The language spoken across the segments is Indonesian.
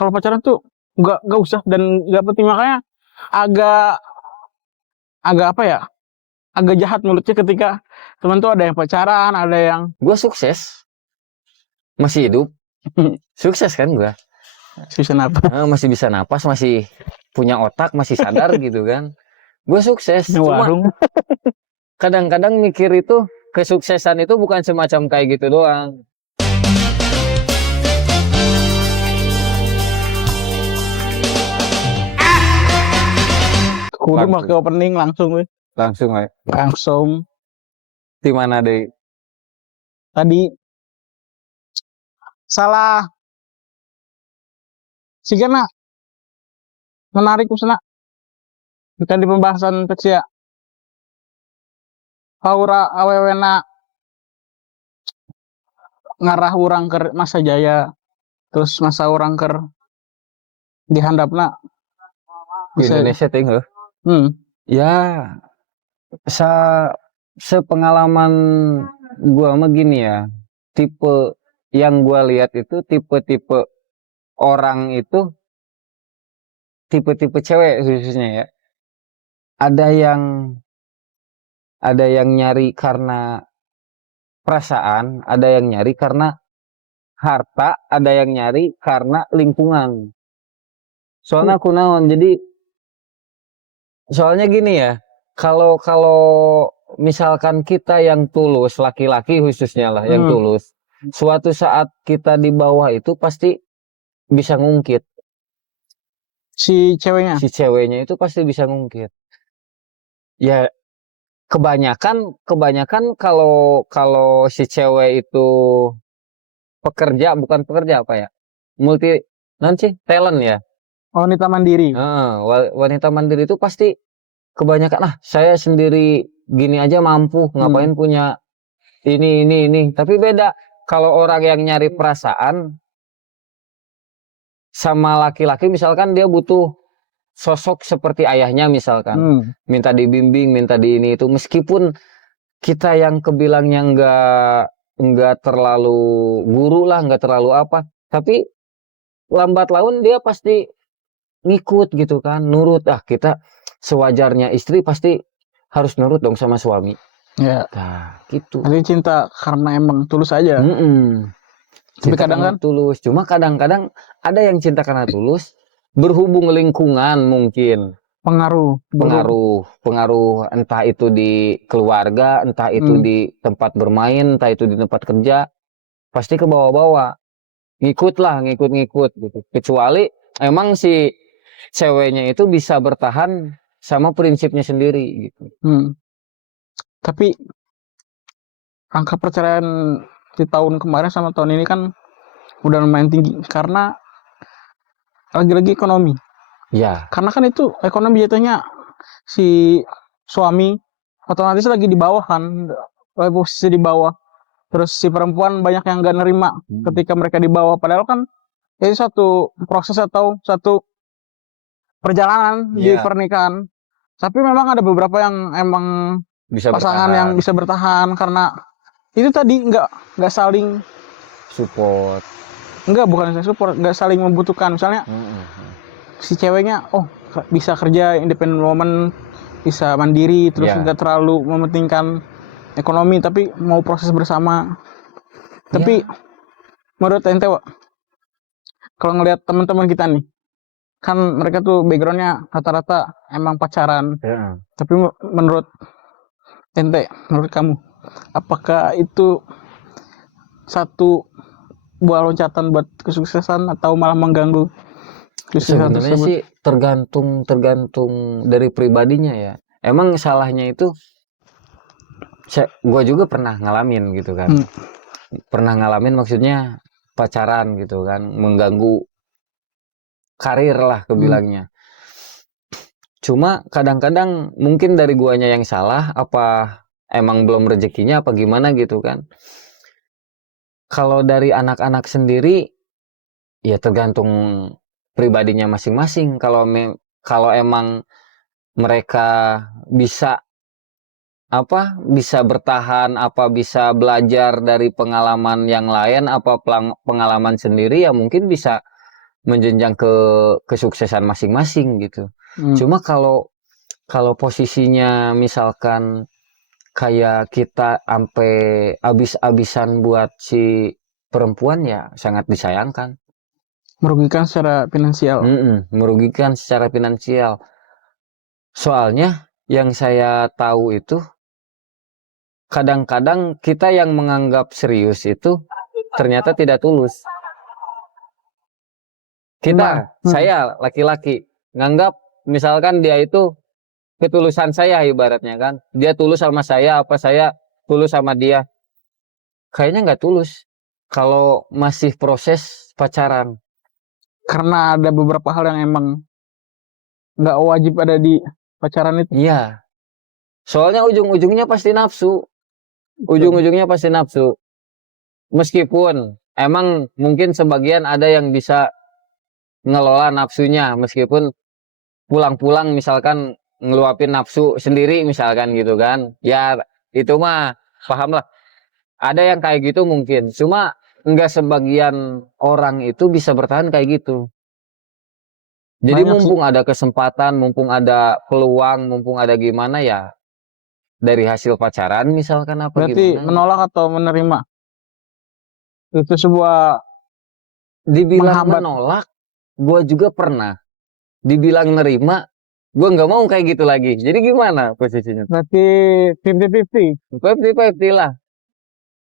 kalau pacaran tuh nggak usah dan nggak penting, makanya agak apa ya, agak jahat mulutnya ketika teman tuh ada yang pacaran, ada yang Gue sukses, masih hidup, sukses kan gue. susah apa Masih bisa napas, masih punya otak, masih sadar gitu kan. Gue sukses, cuma warung. kadang-kadang mikir itu kesuksesan itu bukan semacam kayak gitu doang. Kudu pakai opening langsung weh. Langsung aja. Langsung. Di mana deh? Tadi salah sih kena menarik usna. Kita di pembahasan kecil ya. Aura awewena ngarah urang ke masa jaya, terus masa orang ke dihandapna bisa. Indonesia tinggal. Ya, sepengalaman gua mah gini ya. Tipe yang gua lihat itu tipe-tipe orang itu, tipe-tipe cewek khususnya ya. Ada yang nyari karena perasaan, ada yang nyari karena harta, ada yang nyari karena lingkungan. Soalnya aku naon, jadi soalnya gini ya, kalau kalau misalkan kita yang tulus, laki-laki khususnya lah yang tulus, suatu saat kita di bawah itu pasti bisa ngungkit. Si ceweknya. Si ceweknya itu pasti bisa ngungkit. Ya kebanyakan kalau si cewek itu pekerja, bukan pekerja apa ya, multi non sih talent ya. Wanita mandiri. Wanita mandiri itu pasti kebanyakan saya sendiri gini aja mampu, ngapain punya ini. Tapi beda kalau orang yang nyari perasaan sama laki-laki, misalkan dia butuh sosok seperti ayahnya misalkan, minta dibimbing, minta di ini itu, meskipun kita yang kebilangnya nggak terlalu guru lah, nggak terlalu apa, tapi lambat laun dia pasti ngikut gitu kan, nurut. Kita sewajarnya istri pasti harus nurut dong sama suami. Ya. Nah, gitu. Jadi cinta karena emang tulus aja. Tapi kadang kan tulus. Cuma kadang-kadang ada yang cinta karena tulus, berhubung lingkungan mungkin. Pengaruh entah itu di keluarga, entah itu di tempat bermain, entah itu di tempat kerja, pasti ke bawah-bawah. Ngikut gitu. Kecuali emang si ceweknya itu bisa bertahan sama prinsipnya sendiri gitu. Tapi angka perceraian di tahun kemarin sama tahun ini kan udah lumayan tinggi karena lagi-lagi ekonomi. Ya. Karena kan itu ekonomi jatuhnya si suami otomatis lagi di bawah kan, posisi di bawah. Terus si perempuan banyak yang gak nerima ketika mereka di bawah. Padahal kan itu satu proses atau satu perjalanan di pernikahan. Tapi memang ada beberapa yang emang bisa pasangan bertahan. Yang bisa bertahan karena itu tadi nggak saling support. Bukan support, nggak saling membutuhkan. Misalnya si ceweknya bisa kerja independent woman, bisa mandiri, terus nggak terlalu mementingkan ekonomi, tapi mau proses bersama. Tapi menurut ente, kalau ngelihat teman-teman kita nih, kan mereka tuh backgroundnya rata-rata emang pacaran. Tapi menurut ente, menurut kamu, apakah itu satu buah loncatan buat kesuksesan atau malah mengganggu kesuksesan sebenarnya tersebut? Sih tergantung dari pribadinya ya. Emang salahnya itu gue juga pernah ngalamin gitu kan. Pernah ngalamin maksudnya pacaran gitu kan, mengganggu karir lah kebilangnya. Cuma kadang-kadang mungkin dari guanya yang salah, apa emang belum rezekinya apa gimana gitu kan. Kalau dari anak-anak sendiri ya tergantung pribadinya masing-masing. Kalau emang mereka bisa bertahan, bisa belajar dari pengalaman yang lain, pengalaman sendiri, ya mungkin bisa menjenjang ke kesuksesan masing-masing gitu. Cuma kalau posisinya misalkan kayak kita sampai abis-abisan buat si perempuan, ya sangat disayangkan. Merugikan secara finansial. Merugikan secara finansial. Soalnya yang saya tahu itu kadang-kadang kita yang menganggap serius itu ternyata tidak tulus. Saya laki-laki nganggap misalkan dia itu ketulusan saya, ibaratnya kan. Dia tulus sama saya, apa saya tulus sama dia. Kayaknya nggak tulus kalau masih proses pacaran. Karena ada beberapa hal yang emang nggak wajib ada di pacaran itu. Iya. Soalnya ujung-ujungnya pasti nafsu. Ujung-ujungnya pasti nafsu. Meskipun emang mungkin sebagian ada yang bisa ngelola nafsunya, meskipun pulang-pulang misalkan ngeluapin nafsu sendiri misalkan gitu kan. Ya itu mah paham lah. Ada yang kayak gitu mungkin. Cuma nggak sebagian orang itu bisa bertahan kayak gitu. Jadi Banyak mumpung ada kesempatan, mumpung ada peluang, mumpung ada gimana ya, dari hasil pacaran misalkan apa berarti gimana. menolak atau menerima itu sebuah Dibilang menghambat. menolak, gue juga pernah. Dibilang nerima, gue nggak mau kayak gitu lagi. Jadi gimana posisinya? Berarti 50-50. 50-50 lah.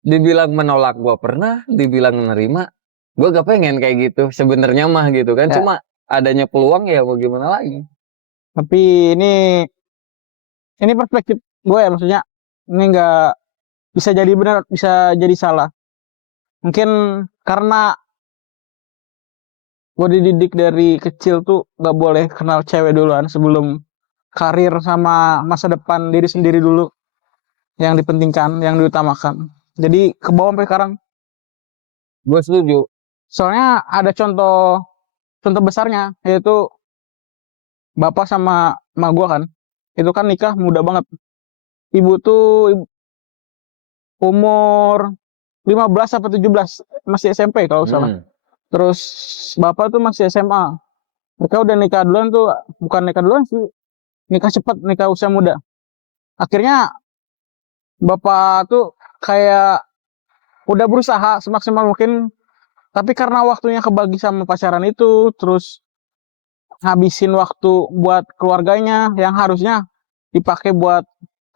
Dibilang menolak gue pernah, dibilang menerima, gue gak pengen kayak gitu. Sebenarnya mah gitu kan. Ya. Cuma adanya peluang ya mau gimana lagi. Tapi ini perspektif gue ya, maksudnya ini nggak bisa jadi benar, bisa jadi salah. Mungkin karena gue dididik dari kecil tuh nggak boleh kenal cewek duluan sebelum karir sama masa depan diri sendiri dulu yang dipentingkan, yang diutamakan. Jadi ke bawah sampai sekarang. Gue setuju. Soalnya ada contoh besarnya, yaitu bapak sama emak gue kan. Itu kan nikah muda banget. Ibu tuh umur 15 sampai 17, masih SMP kalau salah. Terus bapak tuh masih SMA. Mereka udah nikah duluan tuh, bukan nikah duluan sih, nikah cepat, nikah usia muda. Akhirnya bapak tuh kayak udah berusaha semaksimal mungkin, tapi karena waktunya kebagi sama pacaran itu, terus ngabisin waktu buat keluarganya yang harusnya dipakai buat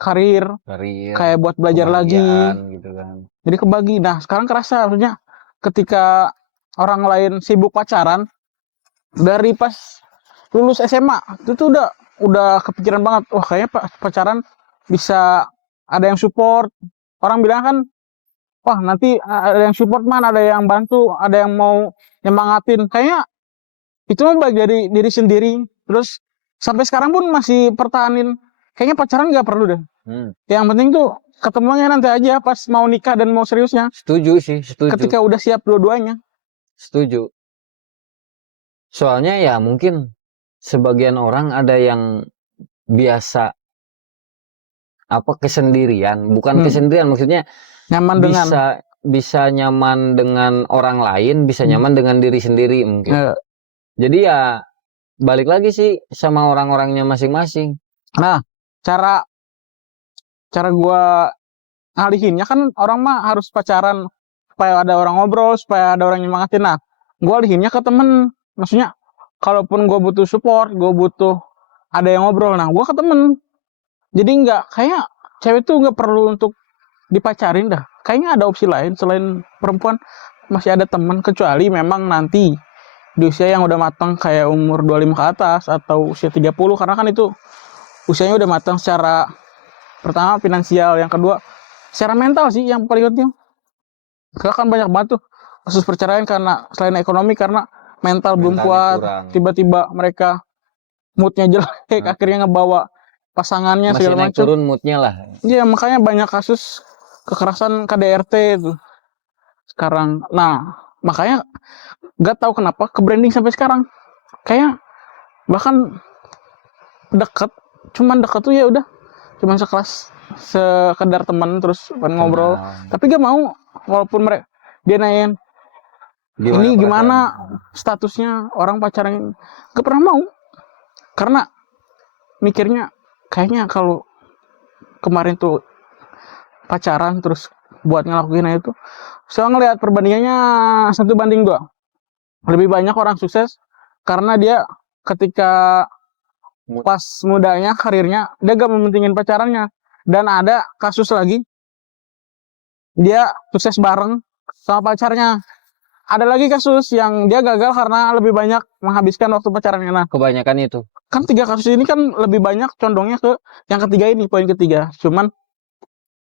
karir, kayak buat belajar lagi, gitu kan. jadi kebagi. Nah sekarang kerasa maksudnya ketika orang lain sibuk pacaran dari pas lulus SMA itu tuh udah kepikiran banget, wah kayaknya pacaran bisa ada yang support. Orang bilang kan, wah nanti ada yang support man, ada yang bantu, ada yang mau nyemangatin. Kayaknya itu mah baik dari diri sendiri. Terus sampai sekarang pun masih pertahanin, kayaknya pacaran nggak perlu deh. Yang penting tuh ketemunya nanti aja pas mau nikah dan mau seriusnya. Setuju sih, setuju. Ketika udah siap dua-duanya. Setuju. Soalnya ya mungkin sebagian orang ada yang biasa kesendirian, bukan kesendirian, maksudnya nyaman bisa nyaman dengan orang lain, bisa nyaman dengan diri sendiri mungkin. Jadi ya balik lagi sih sama orang-orangnya masing-masing. Nah, cara gua ngalihinnya kan, orang mah harus pacaran supaya ada orang ngobrol, supaya ada orang nyemangatin. Nah, gua alihinnya ke temen. Maksudnya kalaupun gua butuh support, gua butuh ada yang ngobrol, nah gua ke temen. Jadi kayak cewek tuh nggak perlu untuk dipacarin dah. Kayaknya ada opsi lain selain perempuan, masih ada teman, kecuali memang nanti di usia yang udah matang kayak umur 25 ke atas atau usia 30, karena kan itu usianya udah matang secara, pertama finansial, yang kedua secara mental sih yang paling penting. Karena kan banyak banget tuh kasus perceraian karena selain ekonomi, karena mental belum kuat, tiba-tiba mereka moodnya jelek, akhirnya ngebawa pasangannya segala macam. Turun moodnya lah. Iya, makanya banyak kasus kekerasan KDRT itu sekarang. Nah, makanya gak tahu kenapa ke branding sampai sekarang. Kayak bahkan cuman deket tuh ya udah, cuman sekedar teman, terus ngobrol. Tapi gak mau, walaupun dia nanyain, ini gimana perasaan? statusnya orang pacaran, gak pernah mau, karena mikirnya kayaknya kalau kemarin tuh pacaran terus buat ngelakuin itu, saya ngelihat perbandingannya 1:2. Lebih banyak orang sukses karena dia ketika pas mudanya karirnya dia gak mementingin pacarannya. Dan ada kasus lagi, dia sukses bareng sama pacarnya. Ada lagi kasus yang dia gagal karena lebih banyak menghabiskan waktu pacarannya. Nah, Kebanyakan itu. kan 3 kasus ini kan lebih banyak condongnya ke yang ketiga ini, poin ketiga. Cuman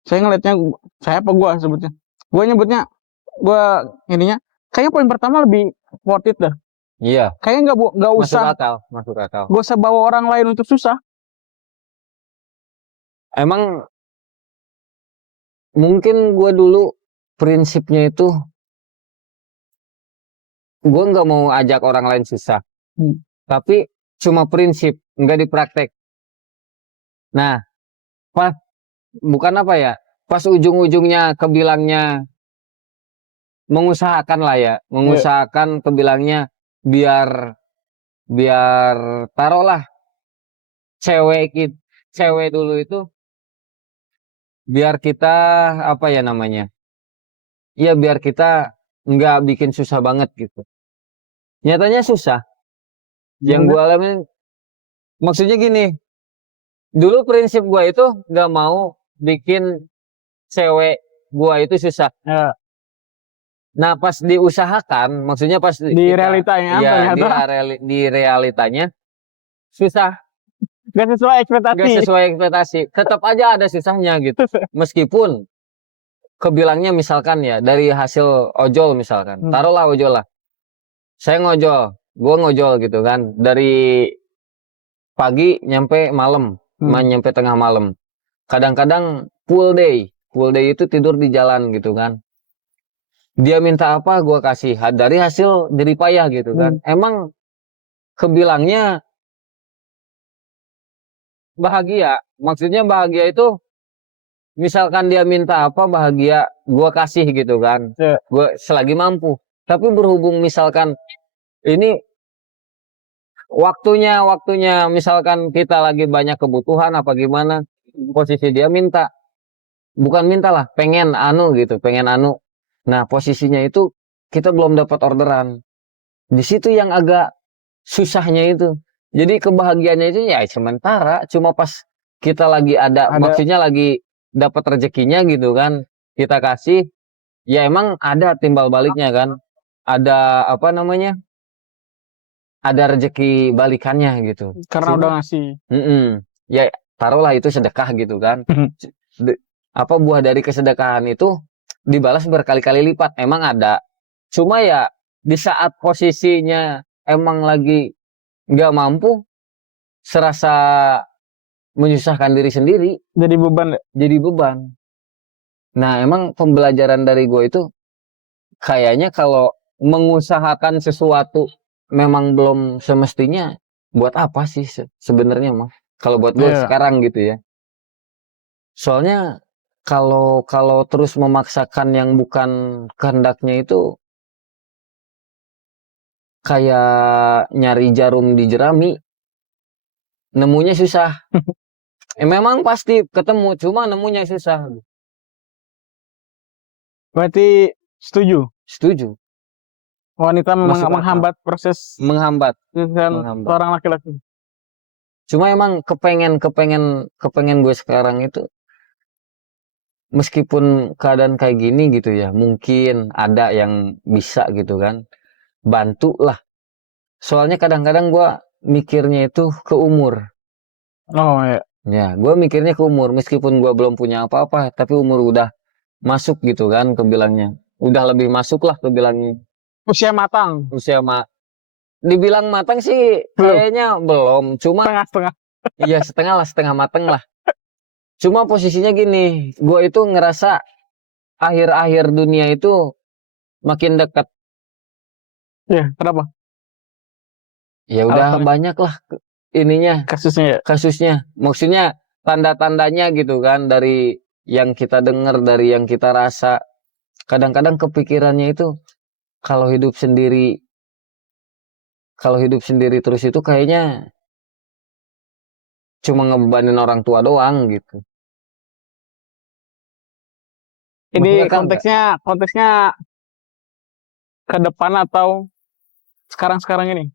saya ngelihatnya, saya apa gua sebutnya, gua nyebutnya, gua ininya kayaknya poin pertama lebih worth it dah. Iya, Kayaknya nggak masuk usah, akal, masuk akal. gak usah bawa orang lain untuk susah. Emang mungkin gue dulu prinsipnya itu gue nggak mau ajak orang lain susah, tapi cuma prinsip, nggak dipraktek. Nah, pas bukan apa ya, pas ujung-ujungnya kebilangnya mengusahakan lah ya, mengusahakan kebilangnya biar biar taruhlah cewek dulu itu biar kita apa ya namanya, ya biar kita nggak bikin susah banget gitu. Nyatanya susah. Yang gue alamin, maksudnya gini, dulu prinsip gue itu nggak mau bikin cewek gue itu susah. Ya. Nah pas diusahakan, maksudnya pas Di realitanya ya ternyata di realitanya susah, gak sesuai ekspektasi. nggak sesuai ekspektasi. Tetap aja ada susahnya gitu. Meskipun kebilangnya misalkan ya dari hasil ojol misalkan, taruhlah ojol lah. Saya ngojol, gue ngojol gitu kan, dari pagi nyampe malam, nyampe tengah malam. Kadang-kadang full day itu tidur di jalan gitu kan. Dia minta apa gue kasih dari hasil jerih payah gitu kan. Emang kebilangnya bahagia, maksudnya bahagia itu misalkan dia minta apa bahagia gue kasih gitu kan, gue selagi mampu. Tapi berhubung misalkan ini waktunya misalkan kita lagi banyak kebutuhan apa gimana, posisi dia minta, bukan minta lah, pengen anu gitu, pengen anu. Nah posisinya itu kita belum dapat orderan, di situ yang agak susahnya itu. Jadi kebahagiaannya itu ya sementara, cuma pas kita lagi ada maksudnya lagi dapat rezekinya gitu kan, kita kasih, ya emang ada timbal baliknya kan, ada apa namanya, ada rezeki balikannya gitu. Karena udah ngasih. Ya taruhlah itu sedekah gitu kan. Apa buah dari kesedekahan itu dibalas berkali-kali lipat, emang ada. Cuma ya di saat posisinya emang lagi nggak mampu, serasa menyusahkan diri sendiri. Jadi beban. Jadi beban. Nah emang pembelajaran dari gue itu kayaknya kalau mengusahakan sesuatu memang belum semestinya, buat apa sih sebenarnya mah? Kalau buat gue sekarang gitu ya. Soalnya kalau terus memaksakan yang bukan kehendaknya itu kayak nyari jarum di jerami, nemunya susah. Memang pasti ketemu, cuma nemunya susah. Berarti setuju? Setuju. Wanita menghambat proses menghambat seorang laki-laki. Cuma emang kepengen gue sekarang itu, meskipun keadaan kayak gini gitu ya, mungkin ada yang bisa gitu kan, bantu lah. Soalnya kadang-kadang gue mikirnya itu ke umur. Oh ya. Ya, gue mikirnya ke umur, meskipun gue belum punya apa-apa, tapi umur udah masuk gitu kan, kebilangnya. Udah lebih masuk lah kebilangnya. Usia matang. Dibilang matang sih kayaknya belum, cuma setengah-setengah. Iya setengah matang lah. Cuma posisinya gini, gue itu ngerasa akhir-akhir dunia itu makin dekat. Ya, kenapa? Ya udah banyak lah ininya, kasusnya. Maksudnya tanda-tandanya gitu kan, dari yang kita dengar, dari yang kita rasa. Kadang-kadang kepikirannya itu, kalau hidup sendiri terus itu kayaknya cuma ngebebanin orang tua doang gitu. Masuk Ini akal nggak? konteksnya ke depan atau sekarang ini?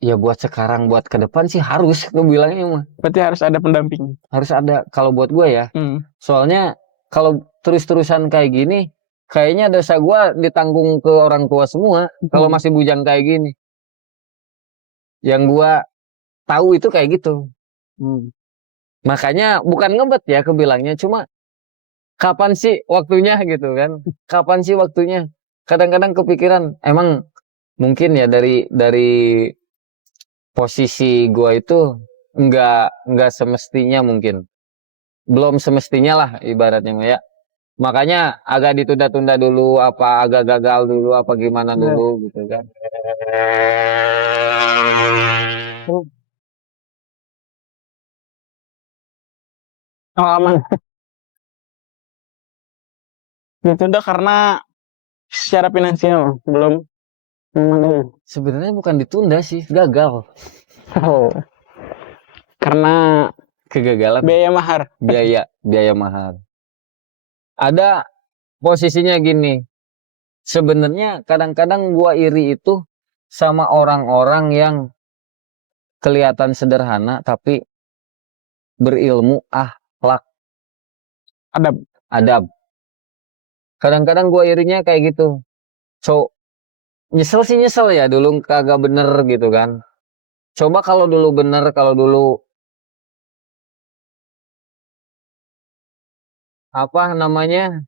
Ya buat sekarang, buat ke depan sih harus, gue bilangnya mah Berarti harus ada pendamping. harus ada. Kalau buat gue ya, Hmm. soalnya kalau terus-terusan kayak gini, kayaknya dosa gue ditanggung ke orang tua semua. Kalau Hmm. masih bujang kayak gini, yang gue tahu itu kayak gitu. Hmm. Makanya bukan ngebet ya kebilangnya, cuma kapan sih waktunya gitu kan? Kapan sih waktunya? Kadang-kadang kepikiran, emang mungkin ya dari posisi gua itu nggak semestinya mungkin. Belum semestinya lah ibaratnya ya. Makanya agak ditunda-tunda dulu, apa agak gagal dulu, apa gimana Ya. dulu gitu kan. Pengalaman ditunda karena secara finansial belum memenuhi. Sebenarnya bukan ditunda sih, gagal. Oh, karena Kegagalan, biaya mahar. biaya mahal. Ada posisinya gini. Sebenarnya kadang-kadang gua iri itu sama orang-orang yang kelihatan sederhana tapi berilmu, akhlak, Ada. adab. Kadang-kadang gua irinya kayak gitu. So, nyesel sih nyesel ya dulu kagak bener gitu kan. Coba kalau dulu bener, kalau dulu apa namanya?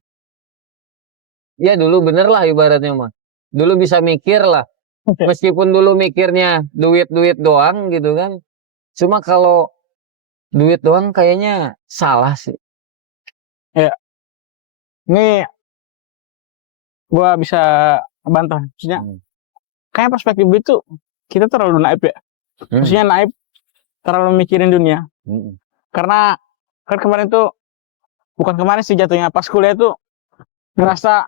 Ya dulu bener lah ibaratnya mah. Dulu bisa mikir lah. Meskipun dulu mikirnya duit-duit doang gitu kan. Cuma kalau duit doang kayaknya salah sih. Ya, ini gua bisa bantah. Maksudnya, Hmm. kayak perspektif itu kita terlalu naif ya. Hmm. Maksudnya naif terlalu mikirin dunia. Hmm. Karena kan kemarin tuh, bukan kemarin sih jatuhnya, pas kuliah tuh ngerasa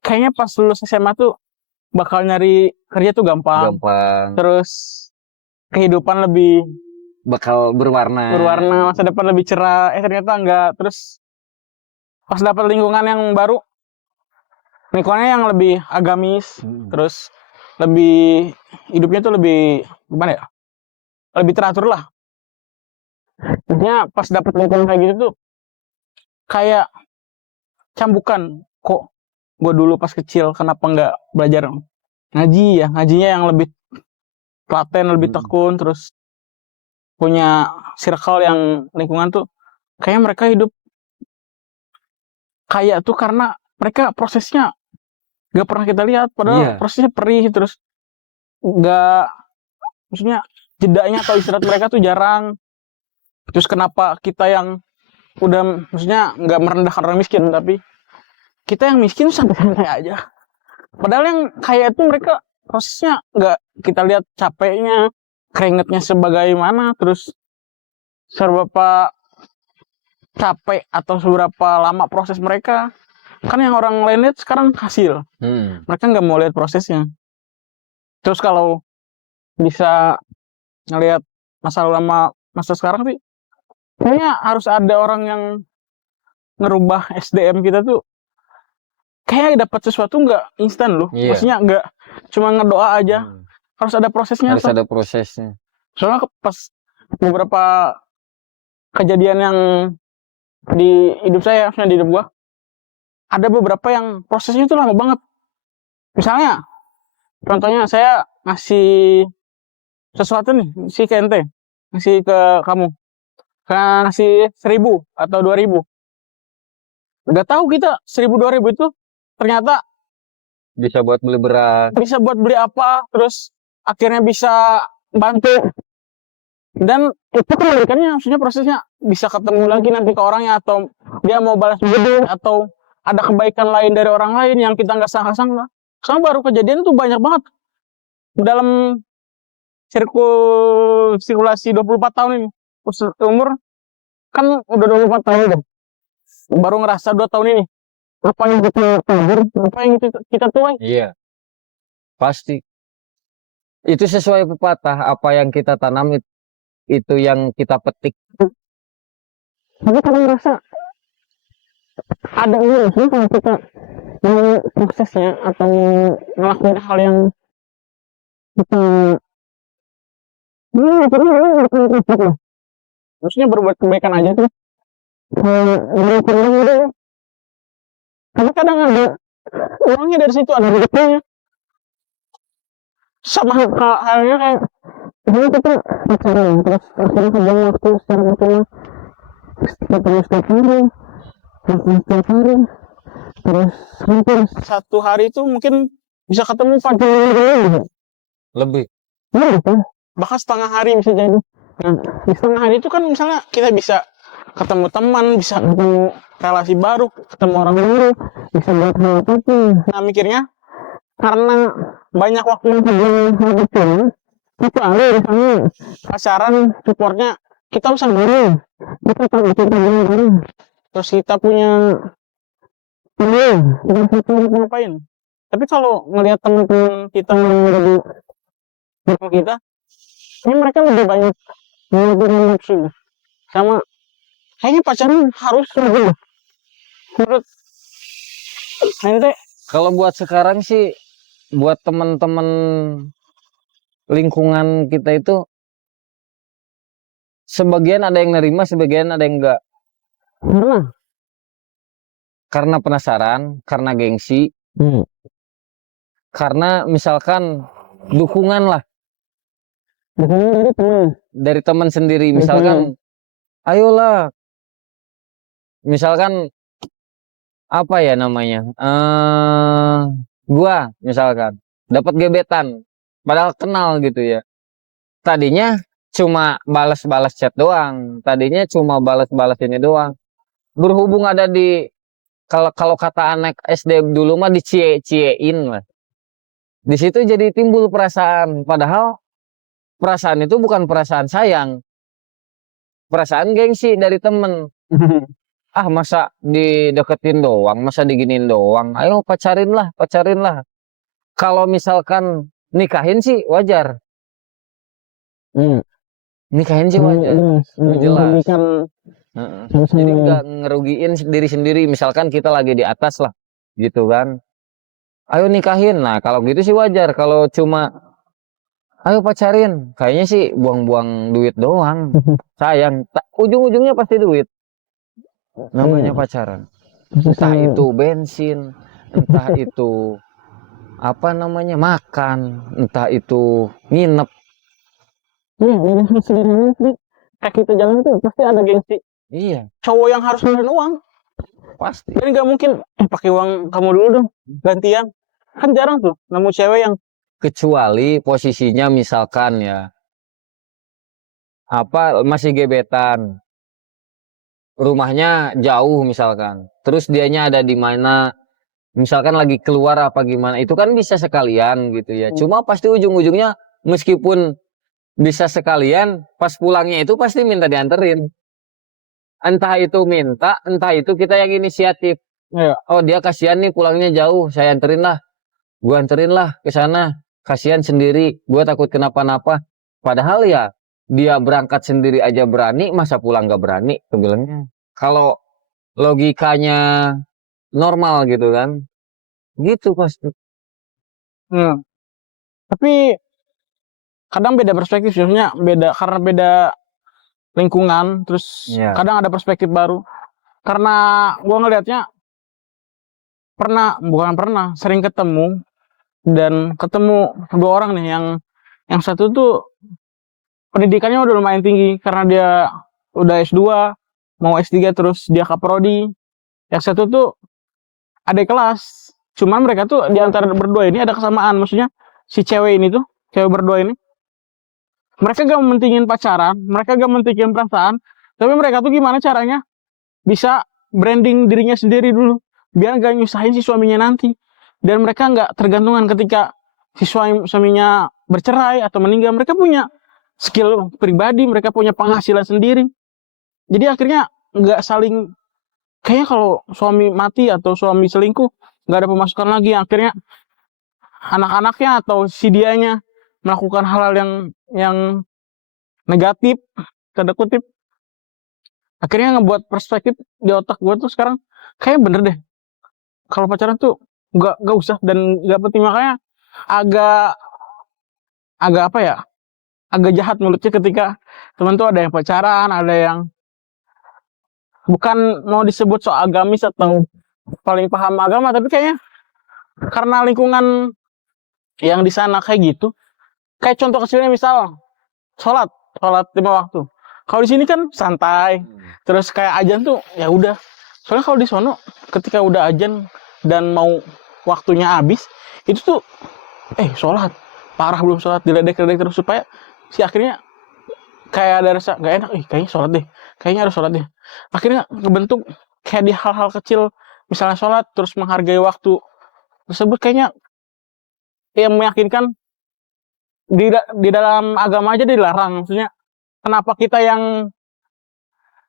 kayaknya pas lulus SMA tuh bakal nyari kerja tuh gampang. Gampang, Terus kehidupan lebih bakal berwarna berwarna, gitu. masa depan lebih cerah. Ternyata enggak. Terus pas dapat lingkungan yang baru, lingkungannya yang lebih agamis, Hmm. terus lebih hidupnya tuh lebih gimana ya? Lebih teratur lah. Intinya pas dapat lingkungan kayak gitu tuh kayak cambukan. Kok gue dulu pas kecil kenapa nggak belajar ngaji ya? Ngajinya yang lebih telaten, lebih Hmm. tekun, terus punya circle yang lingkungan tuh kayak mereka hidup kayak tuh karena mereka prosesnya nggak pernah kita lihat, padahal Iya. prosesnya perih, terus nggak, maksudnya jedanya atau istirahat mereka tuh jarang. Terus kenapa kita yang udah, maksudnya nggak merendahkan orang miskin, tapi kita yang miskin santai-santai aja, padahal yang kaya itu mereka prosesnya nggak kita lihat, capeknya, keringetnya sebagaimana, terus seberapa capek atau seberapa lama proses mereka. Kan yang orang lain lihat sekarang hasil, Hmm. mereka nggak mau lihat prosesnya. Terus kalau bisa ngelihat masa lalu sama masa sekarang sih, kayaknya harus ada orang yang ngerubah SDM kita tuh. Kayaknya dapat sesuatu nggak instan loh, Iya. maksudnya nggak cuma ngedoa aja, Hmm. harus ada prosesnya Harus tuh. ada prosesnya. Soalnya pas beberapa kejadian yang di hidup saya, maksudnya di hidup gua, ada beberapa yang prosesnya itu lama banget. Misalnya, contohnya saya ngasih sesuatu nih, ngasih ke ente, ngasih ke kamu, ngasih 1.000 atau 2.000. Udah tahu kita 1.000 2.000 itu ternyata Bisa buat beli beras. bisa buat beli apa, terus akhirnya bisa bantu, dan itu kebalikannya, maksudnya prosesnya bisa ketemu lagi nanti ke orangnya, atau dia mau balas budi, atau ada kebaikan lain dari orang lain yang kita nggak sangka-sangka. Soalnya baru kejadian tuh banyak banget dalam sirkulasi 24 tahun ini. Umur kan udah 24 tahun deh. Baru ngerasa 2 tahun ini. apa yang kita tabur, apa yang kita tuai. Iya, pasti. Itu sesuai pepatah, apa yang kita tanam itu yang kita petik. Tapi kadang ngerasa ada urusnya kalau kita mau prosesnya atau ngelakuin hal yang kita pernah loh. Maksudnya berbuat kebaikan aja tuh. Tapi kadang ada uangnya dari situ, ada rezekinya. Sama halnya kayak dulu kita pacaran, terus akhirnya kebuang waktu secara bertemu ketemu setiap hari, makan setiap hari, terus hampir satu hari itu mungkin bisa ketemu 4 jam gitu. Lebih. Iya gitu. Bahkan setengah hari bisa jadi. Nah, di setengah hari itu kan misalnya kita bisa ketemu teman, bisa ketemu relasi baru, ketemu orang baru, bisa buat hal apapun. Nah mikirnya karena banyak waktu yang terbuang hal kecil, kecuali misalnya pacaran supportnya kita usah bareng, kita tak bisa bareng, terus kita punya teman, kita bisa ngapain. Tapi kalau ngelihat teman-teman kita yang jadi circle kita, ini mereka lebih banyak mengorbankan nafsu sama kayaknya pacaran harus lebih menurut ente. Kalau buat sekarang sih, buat teman-teman lingkungan kita itu, sebagian ada yang nerima, sebagian ada yang enggak. Karena penasaran, karena gengsi, karena misalkan dukungan lah dari teman sendiri. Misalkan, ayolah, misalkan apa ya namanya, gua misalkan dapat gebetan, padahal kenal gitu ya. Tadinya cuma balas-balas chat doang, tadinya cuma balas-balas ini doang. Berhubung ada di, kalau kata anak SD dulu mah dicie-ciein lah. Di situ jadi timbul perasaan, padahal perasaan itu bukan perasaan sayang, perasaan gengsi dari temen. Ah masa dideketin doang, masa diginin doang, ayo pacarin lah, pacarin lah. Kalau misalkan nikahin sih wajar, nikahin sih wajar, jelas. Jadi nggak ngerugiin diri sendiri. Misalkan kita lagi di atas lah, gitu kan. Ayo nikahin. Nah kalau gitu sih wajar. Kalau cuma ayo pacarin, kayaknya sih buang-buang duit doang. Sayang, ujung-ujungnya pasti duit. Namanya pacaran. Entah itu bensin, entah itu apa namanya makan, entah itu nginep. Kayak kita jalan tuh pasti ada gengsi. Iya. Cowok yang harus ngeluarin uang. Pasti. Jadi nggak mungkin, pakai uang kamu dulu dong, gantian. Kan jarang tuh nemu cewek yang. Kecuali posisinya misalkan ya, apa masih gebetan, rumahnya jauh misalkan, terus dianya ada di mana, misalkan lagi keluar apa gimana, itu kan bisa sekalian gitu ya. Cuma pasti ujung-ujungnya meskipun bisa sekalian, pas pulangnya itu pasti minta dianterin. Entah itu minta, entah itu kita yang inisiatif. Ya. Oh dia kasihan nih pulangnya jauh, saya anterin lah, gua anterin lah ke sana. Kasihan sendiri, gua takut kenapa-napa. Padahal ya dia berangkat sendiri aja berani, masa pulang gak berani? Kebilangnya. Kalau logikanya normal gitu kan, gitu pasti. Tapi kadang beda perspektif, sebenarnya beda karena beda lingkungan, terus kadang ada perspektif baru. Karena gua ngelihatnya sering ketemu dan ketemu dua orang nih, yang satu tuh pendidikannya udah lumayan tinggi karena dia udah S2, mau S3 terus dia kaprodi. Yang satu tuh adik kelas. Cuman mereka tuh di antara berdua ini ada kesamaan, maksudnya si cewek berdua ini mereka gak mementingin pacaran, mereka gak mementingin perasaan, tapi mereka tuh gimana caranya bisa branding dirinya sendiri dulu, biar gak nyusahin si suaminya nanti. Dan mereka gak tergantungan ketika si suaminya bercerai atau meninggal. Mereka punya skill pribadi, mereka punya penghasilan sendiri. Jadi akhirnya gak saling kayaknya kalau suami mati atau suami selingkuh nggak ada pemasukan lagi, akhirnya anak-anaknya atau si dianya melakukan hal-hal yang negatif, tanda kutip, akhirnya ngebuat perspektif di otak gue tuh sekarang kayak bener deh kalau pacaran tuh nggak usah dan nggak penting. Makanya agak agak apa ya, agak jahat mulutnya ketika teman tuh ada yang pacaran, ada yang bukan mau disebut so agamis atau paling paham agama, tapi kayaknya karena lingkungan yang di sana kayak gitu. Kayak contoh kecilnya misal sholat sholat 5 waktu. Kalau di sini kan santai, terus kayak ajan tuh ya udah. Soalnya kalau di sono ketika udah ajan dan mau waktunya habis, itu tuh sholat parah, belum sholat, diledek-ledek terus supaya si akhirnya kayak ada rasa nggak enak, kayaknya sholat deh, kayaknya harus sholat deh. Akhirnya kebentuk kayak di hal-hal kecil, misalnya sholat terus menghargai waktu tersebut, kayaknya yang meyakinkan di dalam agama aja dilarang. Maksudnya kenapa kita yang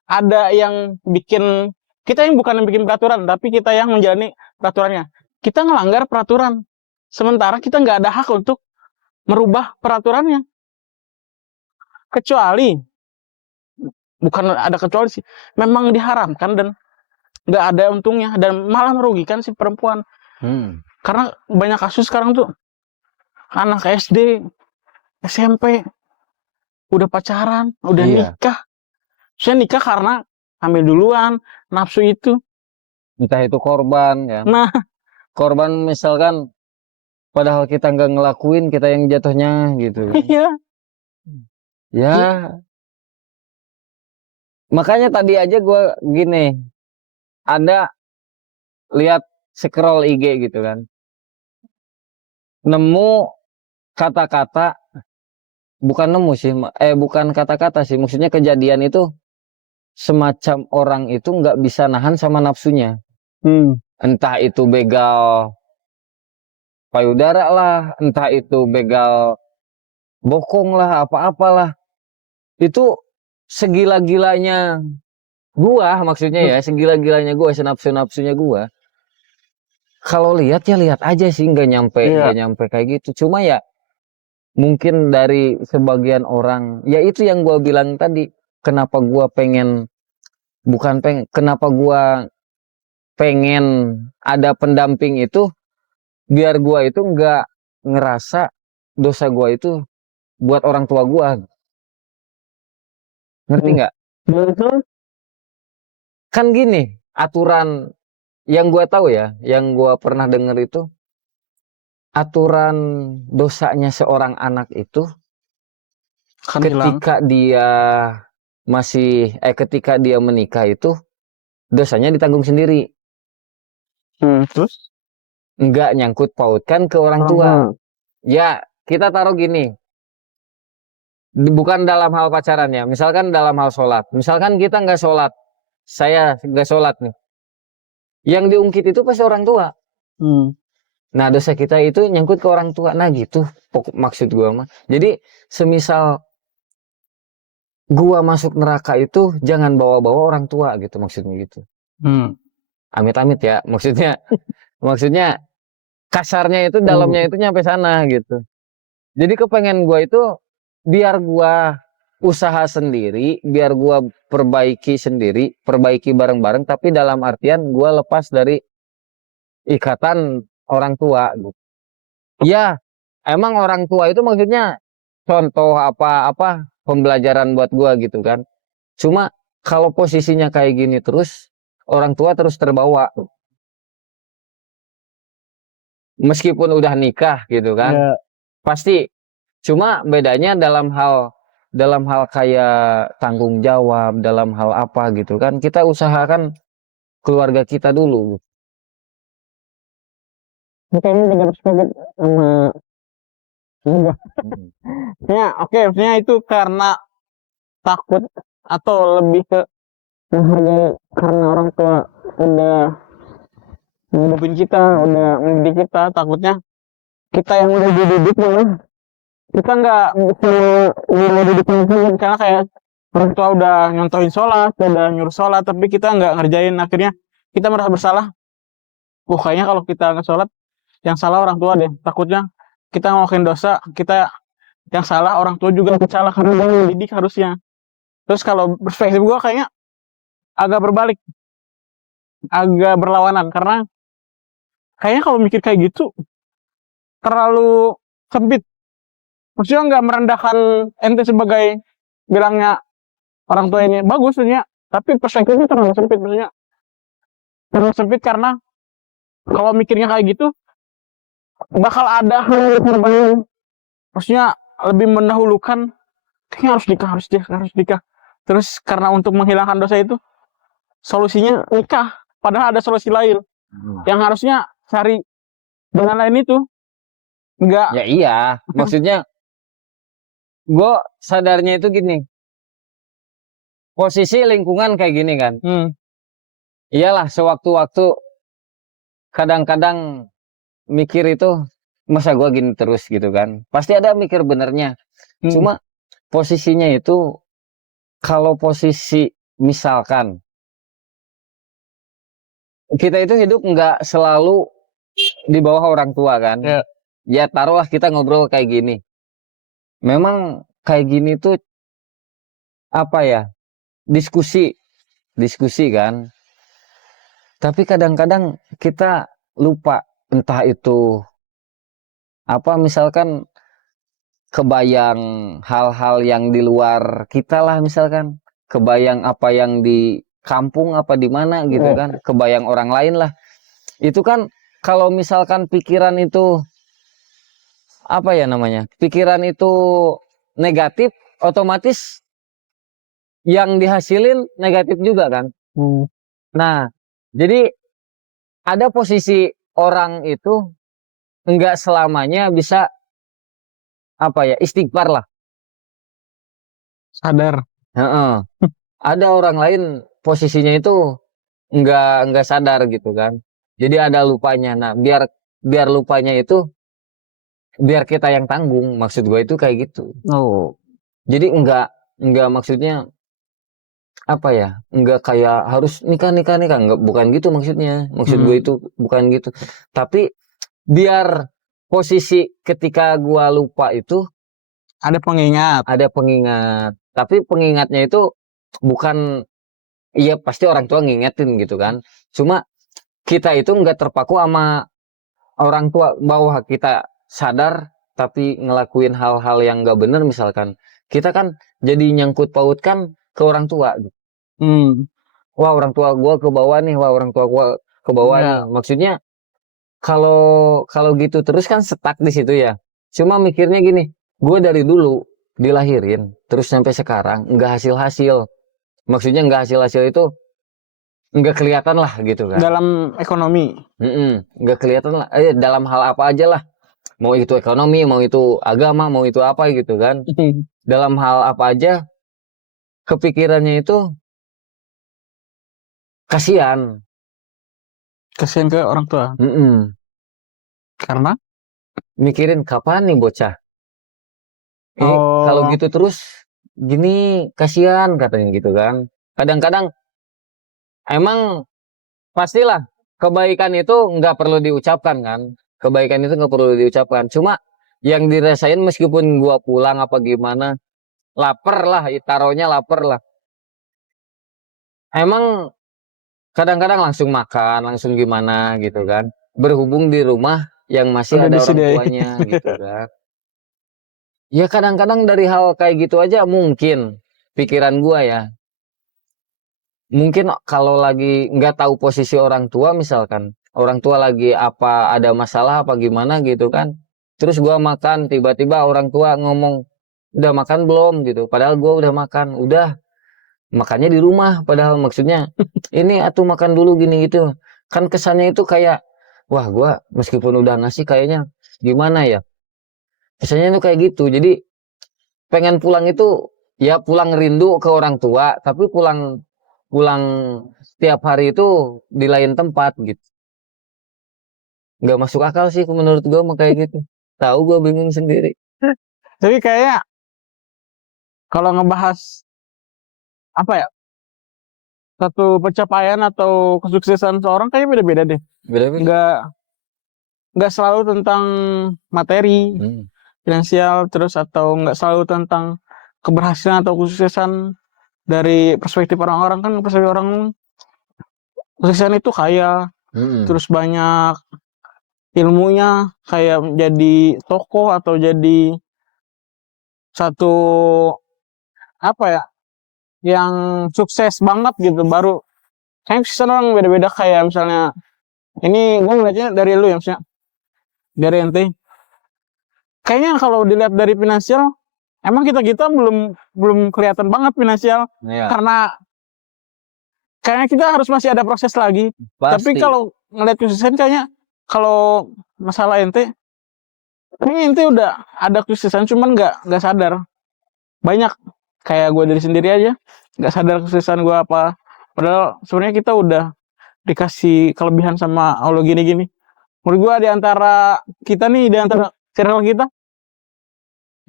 ada yang bikin, kita yang bukan yang bikin peraturan, tapi kita yang menjalani peraturannya. Kita ngelanggar peraturan, sementara kita nggak ada hak untuk merubah peraturannya. Kecuali, bukan ada kecuali sih, memang diharamkan dan nggak ada untungnya dan malah merugikan si perempuan. Karena banyak kasus sekarang tuh anak SD, SMP udah pacaran, udah nikah. Saya nikah karena hamil duluan, nafsu itu. Entah itu korban ya. Nah, korban misalkan padahal kita nggak ngelakuin, kita yang jatuhnya gitu. iya. Ya. Makanya tadi aja gue gini, ada lihat scroll IG gitu kan, nemu kata-kata, bukan nemu sih, bukan kata-kata sih, maksudnya kejadian itu semacam orang itu nggak bisa nahan sama nafsunya. Entah itu begal payudara lah, entah itu begal bokong lah, apa-apalah. Itu segila-gilanya gua, maksudnya ya, segila-gilanya gua, senapsu-napsunya gua. Kalau lihat ya lihat aja sih, nggak nyampe kayak gitu. Cuma ya mungkin dari sebagian orang, ya itu yang gua bilang tadi, kenapa gua pengen, kenapa gua pengen ada pendamping itu, biar gua itu nggak ngerasa dosa gua itu buat orang tua gua. Ngerti nggak? Kan gini, aturan yang gua tahu ya, yang gua pernah denger itu, aturan dosanya seorang anak itu ketika dia ketika dia menikah itu dosanya ditanggung sendiri. Terus Nggak nyangkut pautkan ke orang tua. Ya, kita taruh gini, bukan dalam hal pacaran ya, misalkan dalam hal sholat. Misalkan kita nggak sholat, saya nggak sholat nih, yang diungkit itu pasti orang tua. Nah, dosa kita itu nyangkut ke orang tua. Nah gitu maksud gua mah. Jadi semisal gua masuk neraka itu jangan bawa-bawa orang tua gitu, maksudnya gitu. Amit-amit ya, maksudnya kasarnya itu, dalamnya itu nyampe sana gitu. Jadi kepengen gua itu biar gua usaha sendiri, biar gua perbaiki sendiri, perbaiki bareng-bareng, tapi dalam artian gua lepas dari ikatan orang tua gitu. Ya, emang orang tua itu maksudnya contoh apa pembelajaran buat gua gitu kan. Cuma kalau posisinya kayak gini terus, orang tua terus terbawa. Meskipun udah nikah gitu kan. Pasti, cuma bedanya dalam hal kayak tanggung jawab, dalam hal apa gitu kan. Kita usahakan keluarga kita dulu. Kayaknya beda perspektif sama ya, oke, maksudnya itu karena takut atau lebih ke menghargai karena orang tua udah ngidupin kita, udah mendidik kita, takutnya kita yang udah dididik malah kita nggak bisa dididik lagi, karena kayak orang tua udah nyontohin sholat, udah nyuruh sholat, tapi kita nggak ngerjain, akhirnya kita merasa bersalah. Kayaknya kalau kita nggak sholat, yang salah orang tua deh. Takutnya kita ngelakuin dosa, kita yang salah, orang tua juga ikut salah karena dia mendidik harusnya. Terus kalau perspektif gue kayaknya agak berbalik, agak berlawanan, karena kayaknya kalau mikir kayak gitu terlalu sempit. Maksudnya nggak merendahkan ente sebagai bilangnya orang tua ini bagus maksudnya, tapi perspektifnya terlalu sempit, maksudnya terlalu sempit karena kalau mikirnya kayak gitu bakal ada hal yang dikorbanin. Maksudnya lebih mendahulukan kayaknya harus nikah. Terus karena untuk menghilangkan dosa itu solusinya nikah, padahal ada solusi lain yang harusnya cari jalan lain itu enggak. Ya iya, maksudnya gue sadarnya itu gini, posisi lingkungan kayak gini kan, iyalah sewaktu-waktu kadang-kadang mikir itu masa gue gini terus gitu kan, pasti ada mikir benernya. Cuma posisinya itu kalau posisi misalkan kita itu hidup nggak selalu di bawah orang tua kan, ya taruhlah kita ngobrol kayak gini, memang kayak gini tuh apa ya, diskusi kan, tapi kadang-kadang kita lupa, entah itu apa, misalkan kebayang hal-hal yang di luar kita lah, misalkan kebayang apa yang di kampung apa di mana gitu kan, kebayang orang lain lah. Itu kan kalau misalkan pikiran itu apa ya namanya, pikiran itu negatif, otomatis yang dihasilin negatif juga kan. Nah, jadi ada posisi orang itu enggak selamanya bisa apa ya, istighfar lah. Sadar. Ada orang lain posisinya itu enggak sadar gitu kan. Jadi ada lupanya. Nah, biar lupanya itu biar kita yang tanggung. Maksud gue itu kayak gitu. Jadi enggak maksudnya apa ya? Enggak kayak harus nikah. Enggak, bukan gitu maksudnya. Maksud gue itu bukan gitu. Tapi biar posisi ketika gua lupa itu ada pengingat. Tapi pengingatnya itu bukan, iya pasti orang tua ngingetin gitu kan, cuma kita itu nggak terpaku sama orang tua, bahwa kita sadar tapi ngelakuin hal-hal yang nggak bener, misalkan kita kan jadi nyangkut pautkan ke orang tua gitu. Wah, orang tua gua ke bawah nih, nih, maksudnya kalau gitu terus kan stuck di situ ya. Cuma mikirnya gini, gue dari dulu dilahirin terus sampai sekarang nggak hasil. Maksudnya nggak hasil itu nggak kelihatan lah gitu kan. Dalam ekonomi. Nggak kelihatan lah. Dalam hal apa aja lah. Mau itu ekonomi, mau itu agama, mau itu apa gitu kan. Dalam hal apa aja kepikirannya itu kasihan. Kasihan ke orang tua. Karena mikirin kapan nih bocah. Kalau gitu terus gini kasihan katanya gitu kan. Kadang-kadang emang pastilah kebaikan itu nggak perlu diucapkan kan. Kebaikan itu nggak perlu diucapkan. Cuma yang dirasain meskipun gua pulang apa gimana, lapar lah, taruhnya lapar lah. Emang kadang-kadang langsung makan, langsung gimana gitu kan. Berhubung di rumah yang masih ada orang tuanya gitu kan. Ya kadang-kadang dari hal kayak gitu aja mungkin pikiran gua ya. Mungkin kalau lagi nggak tahu posisi orang tua, misalkan orang tua lagi apa, ada masalah apa gimana gitu kan. Terus gua makan, tiba-tiba orang tua ngomong, "Udah makan belum?" gitu. Padahal gua udah makan. Udah, makannya di rumah, padahal maksudnya ini atuh makan dulu gini gitu. Kan kesannya itu kayak, wah gua meskipun udah ngasih kayaknya gimana ya. Kesannya itu kayak gitu. Jadi pengen pulang itu ya pulang rindu ke orang tua, tapi pulang setiap hari itu di lain tempat gitu. Nggak masuk akal sih menurut gue mah kayak gitu. Tahu gue bingung sendiri. Tapi kayak kalau ngebahas apa ya, satu pencapaian atau kesuksesan seorang kayaknya beda-beda deh. Beda-beda. Nggak selalu tentang materi, Hmm. finansial, terus atau nggak selalu tentang keberhasilan atau kesuksesan dari perspektif orang-orang. Kan perspektif orang kesuksesan itu kaya, Hmm. terus banyak ilmunya, kayak jadi tokoh atau jadi satu apa ya, yang sukses banget gitu. Baru kayak kesuksesan orang beda-beda. Kayak misalnya ini gue ngeliatnya dari lu ya, misalnya dari ente, kayaknya kalau dilihat dari finansial emang kita belum belum kelihatan banget finansial, Iya, karena kayaknya kita harus masih ada proses lagi. Tapi pasti. kalau ngeliat kesuksesan kayaknya, kalau masalah ente, kayaknya ente udah ada kesuksesan cuman nggak sadar. Banyak kayak gue dari sendiri aja nggak sadar kesuksesan gue apa. Padahal sebenarnya kita udah dikasih kelebihan sama Allah gini-gini. Menurut gue di antara kita nih, di antara circle kita,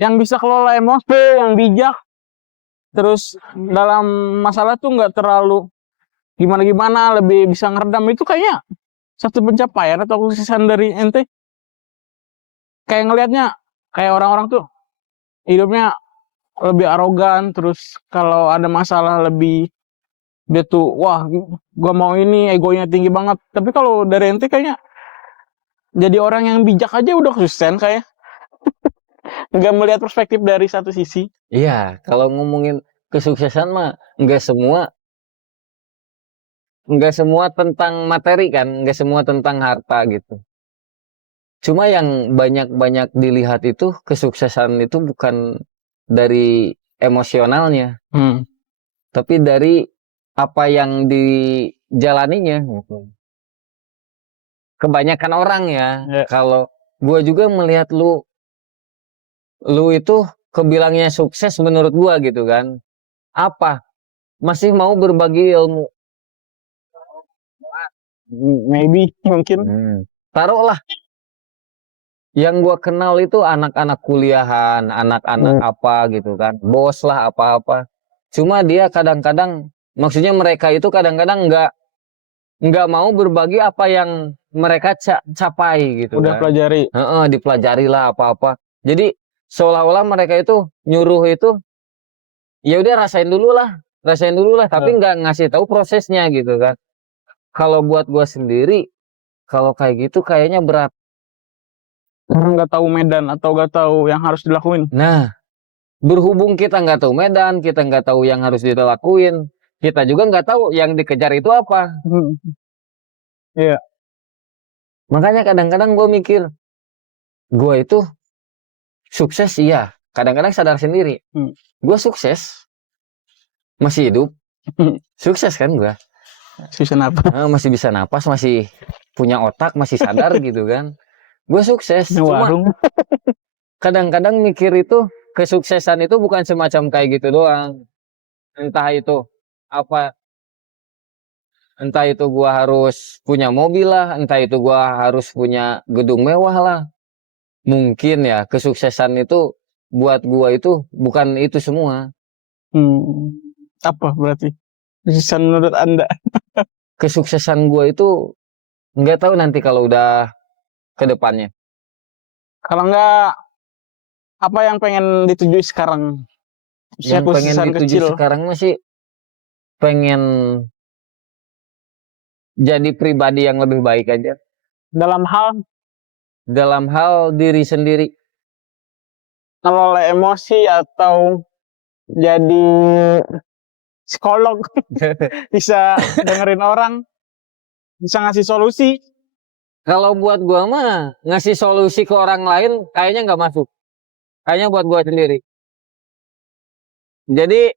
yang bisa kelola emosi, yang bijak, terus dalam masalah tuh nggak terlalu gimana-gimana, lebih bisa ngeredam, itu kayaknya satu pencapaian atau kesuksesan dari ente. Kayak ngelihatnya kayak orang-orang tuh hidupnya lebih arogan, terus kalau ada masalah lebih, dia tuh wah gua mau ini, egonya tinggi banget. Tapi kalau dari ente kayaknya jadi orang yang bijak aja udah kesuksesan, kayak nggak melihat perspektif dari satu sisi. Iya, kalau ngomongin kesuksesan mah nggak semua tentang materi kan, nggak semua tentang harta gitu. Cuma yang banyak-banyak dilihat itu kesuksesan itu bukan dari emosionalnya, Hmm. tapi dari apa yang dijalaninya gitu. Kebanyakan orang ya, Ya. kalau gua juga melihat lu itu kebilangnya sukses menurut gua gitu kan. Apa? Masih mau berbagi ilmu. Maybe, mungkin. Taruhlah yang gua kenal itu anak-anak kuliahan, anak-anak apa gitu kan, bos lah apa-apa. Cuma dia kadang-kadang, maksudnya mereka itu kadang-kadang nggak mau berbagi apa yang mereka capai gitu Udah kan. pelajari. Heeh, dipelajari lah apa-apa. Jadi seolah-olah mereka itu nyuruh itu, ya udah rasain dulu lah, tapi nggak ngasih tahu prosesnya gitu kan. Kalau buat gua sendiri, kalau kayak gitu kayaknya berat. Orang nggak tahu medan atau nggak tahu yang harus dilakuin. Nah, berhubung kita nggak tahu medan, kita nggak tahu yang harus dilakuin, kita juga nggak tahu yang dikejar itu apa. Iya. Makanya kadang-kadang gue mikir, gue itu sukses iya. Kadang-kadang sadar sendiri, gue sukses, masih hidup, sukses kan gue. Susah apa? Masih bisa napas, masih punya otak, masih sadar gitu kan. Gue sukses, cuma Warung. kadang-kadang mikir itu, kesuksesan itu bukan semacam kayak gitu doang. Entah itu apa, entah itu gua harus punya mobil lah, entah itu gua harus punya gedung mewah lah. Mungkin ya kesuksesan itu buat gua itu bukan itu semua. Apa berarti susah menurut Anda? Kesuksesan gua itu nggak tahu nanti kalau udah ke depannya. Kalau nggak, apa yang pengen dituju sekarang? Saya Yang pengen kesuksesan dituju kecil. sekarang masih pengen jadi pribadi yang lebih baik aja. Dalam hal Dalam hal diri sendiri. ngelola emosi atau jadi psikolog. Bisa dengerin orang, bisa ngasih solusi. Kalau buat gua mah ngasih solusi ke orang lain kayaknya nggak masuk. Kayaknya buat gua sendiri. Jadi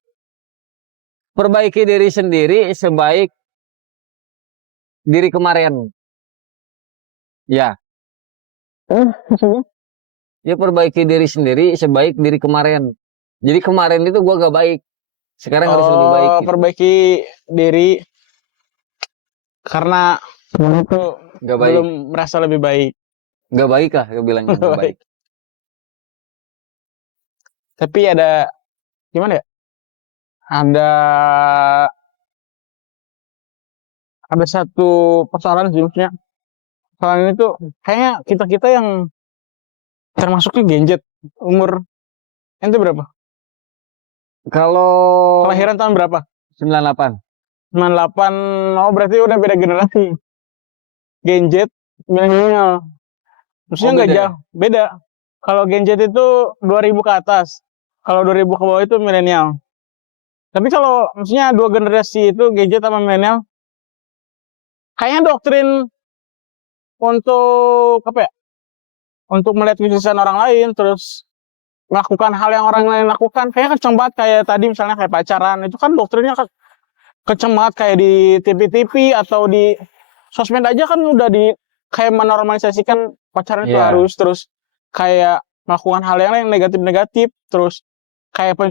perbaiki diri sendiri sebaik diri kemarin. Ya, ya perbaiki diri sendiri sebaik diri kemarin. Jadi kemarin itu gua gak baik. Sekarang harus lebih baik Oh, gitu. perbaiki diri karena itu Gak baik. belum merasa lebih baik. Gak baik lah, gue bilangnya gak baik. Tapi ada gimana ya? ada satu persoalan sih, maksudnya persoalan ini tuh kayaknya kita yang termasuknya gadget. Umur ente berapa? Kalau Kelahiran tahun berapa? 98. 98. Oh, berarti udah beda generasi. Gen Z, milenial. Maksudnya Oh, nggak beda ya? jauh, beda. Kalau Gen Z itu 2000 ke atas. Kalau 2000 ke bawah itu milenial. Tapi kalau maksudnya dua generasi itu Gen Z sama milenial, kayaknya doktrin untuk apa ya? Untuk melihat kesuksesan orang lain, terus melakukan hal yang orang lain lakukan, kayaknya kenceng banget. Kayak tadi misalnya kayak pacaran, itu kan doktrinnya kenceng banget, kayak di TV-TV atau di sosmed aja kan udah di kayak menormalisasikan pacaran itu Iya. harus, terus kayak melakukan hal yang lain negatif-negatif, terus kayak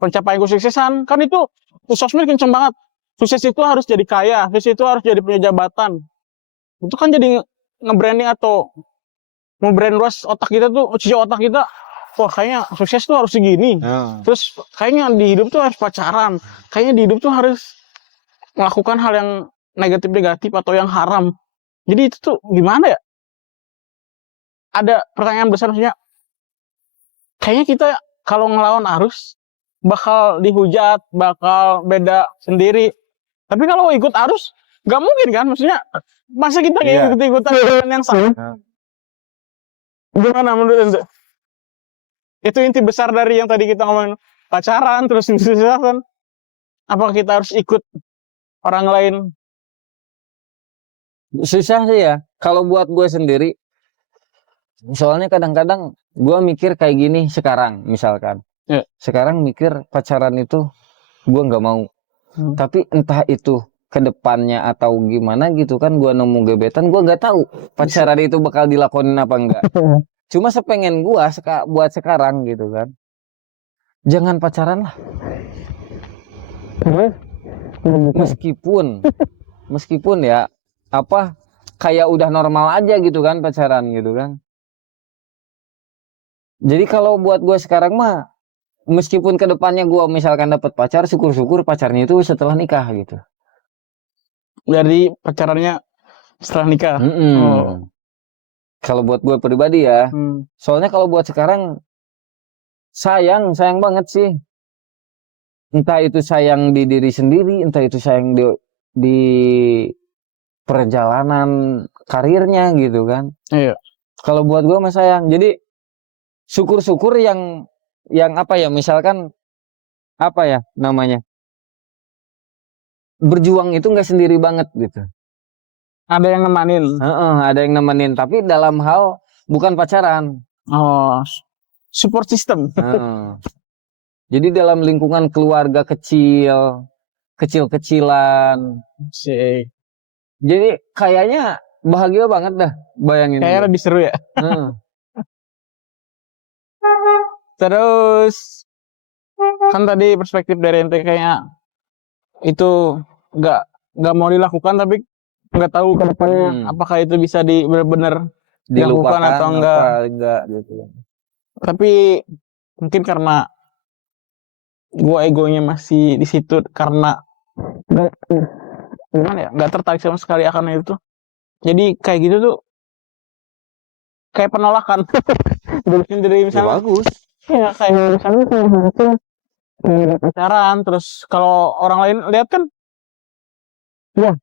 pencapaian kesuksesan kan itu di sosmed kenceng banget. Sukses itu harus jadi kaya, sukses itu harus jadi punya jabatan. Itu kan jadi nge-branding atau nge-brainwash otak kita tuh, cuci otak kita. Wah, kayaknya sukses tuh harus segini. Terus kayaknya di hidup tuh harus pacaran. Kayaknya di hidup tuh harus melakukan hal yang negatif-negatif atau yang haram. Jadi itu tuh gimana ya? Ada pertanyaan besar, maksudnya kayaknya kita kalau ngelawan arus bakal dihujat, bakal beda sendiri. Tapi kalau ikut arus nggak mungkin kan? Maksudnya masa kita kayak Iya. ikut-ikutan dengan yang sama? Gimana menurut ente? Itu inti besar dari yang tadi kita ngomongin pacaran, terus kesuksesan. Apakah kita harus ikut orang lain? Susah sih ya. Kalau buat gue sendiri, soalnya kadang-kadang gue mikir kayak gini sekarang, misalkan. Ya. Sekarang mikir pacaran itu gue nggak mau. Tapi entah itu kedepannya atau gimana gitu kan, gue nemu gebetan, gue nggak tahu pacaran itu bakal dilakonin apa enggak. Cuma sepengen gue buat sekarang gitu kan, jangan pacaran lah. Meskipun ya apa kayak udah normal aja gitu kan pacaran gitu kan. Jadi kalau buat gue sekarang mah, meskipun kedepannya gue misalkan dapat pacar, syukur-syukur pacarnya itu setelah nikah gitu. Dari pacarannya setelah nikah. Oh. Kalau buat gue pribadi ya, soalnya kalau buat sekarang sayang banget sih. Entah itu sayang di diri sendiri, entah itu sayang di perjalanan karirnya gitu kan. Iya. Kalau buat gue mah sayang. Jadi syukur-syukur yang apa ya, misalkan apa ya namanya, berjuang itu nggak sendiri banget gitu. Ada yang nemanin. Ada yang nemenin, tapi dalam hal bukan pacaran. Oh, support system. Jadi dalam lingkungan keluarga kecil-kecilan. Jadi kayaknya bahagia banget dah, bayangin. Kayaknya lebih seru ya. Terus kan tadi perspektif dari ente kayaknya itu nggak mau dilakukan, tapi nggak tahu ke depannya apakah itu bisa benar-benar dilakukan atau enggak gitu. Tapi mungkin karena gua egonya masih di situ, karena nggak tertarik sama sekali akan itu. Jadi kayak gitu tuh kayak penolakan. dari misalnya bagus. Ya kayak misalnya pacaran, terus kalau orang lain lihat kan, wah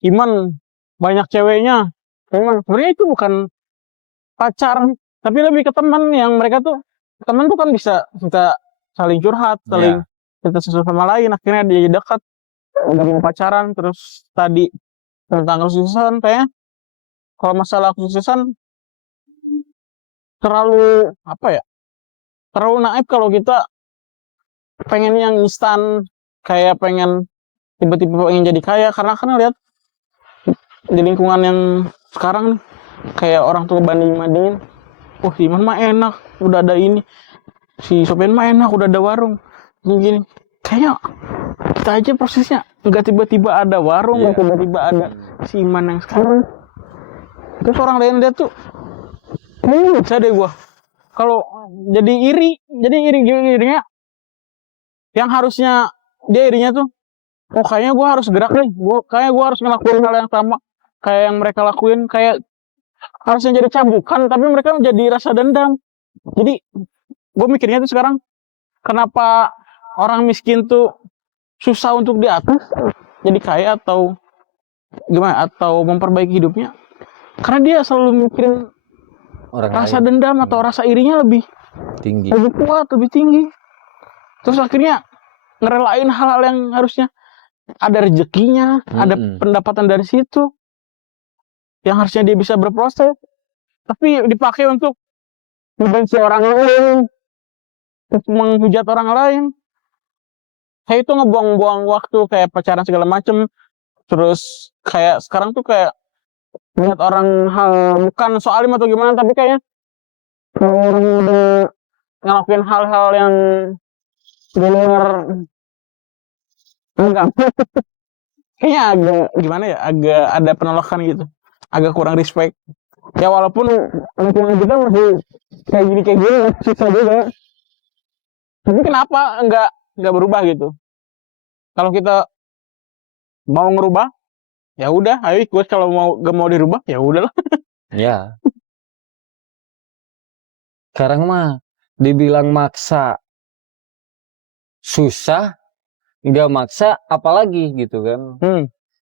Iman banyak ceweknya. Sebenarnya itu bukan pacar, tapi lebih ke teman, yang mereka tuh teman tuh kan bisa kita saling curhat, saling kita sesuatu sama lain, akhirnya dia dekat, udah mau pacaran. Terus tadi tentang kesuksesan, kayak kalau masalah kesuksesan terlalu apa ya, terlalu naif kalau kita pengen yang instan, kayak pengen tiba-tiba pengen jadi kaya. Karena kan lihat di lingkungan yang sekarang nih, kayak orang tua bandingin, oh si Iman mah enak udah ada ini, si Sofian mah enak udah ada warung gini. Kayaknya kita aja prosesnya nggak tiba-tiba ada warung, nggak tiba-tiba ada si Iman yang sekarang. Terus orang lain lihat tuh bisa deh gua kalau jadi irinya yang harusnya dia irinya tuh, oh kayaknya gue harus gerak nih, kayaknya gue harus ngelakuin hal yang sama kayak yang mereka lakuin, kayak harusnya jadi cambukan tapi mereka jadi rasa dendam. Jadi gue mikirnya tuh sekarang, kenapa orang miskin tuh susah untuk diatur jadi kaya atau gimana, atau memperbaiki hidupnya, karena dia selalu mikirin Orang rasa lain dendam atau rasa irinya lebih tinggi. kuat, lebih tinggi. Terus akhirnya ngerelain hal-hal yang harusnya ada rezekinya, ada pendapatan dari situ, yang harusnya dia bisa berproses, tapi dipakai untuk membenci orang lain, terus menghujat orang lain. Kayak itu ngebuang-buang waktu, kayak pacaran segala macem. Terus kayak sekarang tuh kayak lihat orang hal, bukan soal alim atau gimana, tapi kayaknya kalau orang udah ngelakuin hal-hal yang di luar enggak, kayaknya agak gimana ya, agak ada penolakan gitu, agak kurang respect. Ya walaupun lingkungan kita masih kayak gini susah juga, tapi kenapa enggak berubah gitu? Kalau kita mau ngerubah, ya udah, ayo ikut. Kalau gak mau dirubah, ya udahlah. Ya. Sekarang mah dibilang maksa susah, nggak maksa apalagi gitu kan.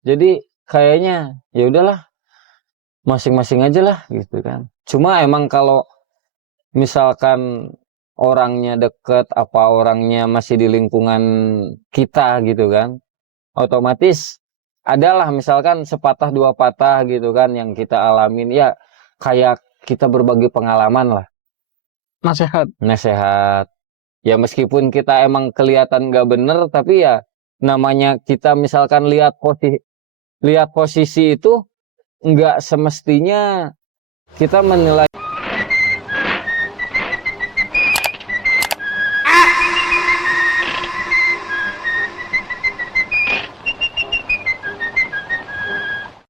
Jadi kayaknya ya udahlah, masing-masing aja lah gitu kan. Cuma emang kalau misalkan orangnya deket, apa orangnya masih di lingkungan kita gitu kan, otomatis adalah misalkan sepatah dua patah gitu kan yang kita alamin, ya kayak kita berbagi pengalaman lah, nasehat. Ya meskipun kita emang kelihatan nggak bener, tapi ya namanya kita misalkan lihat posisi itu, nggak semestinya kita menilai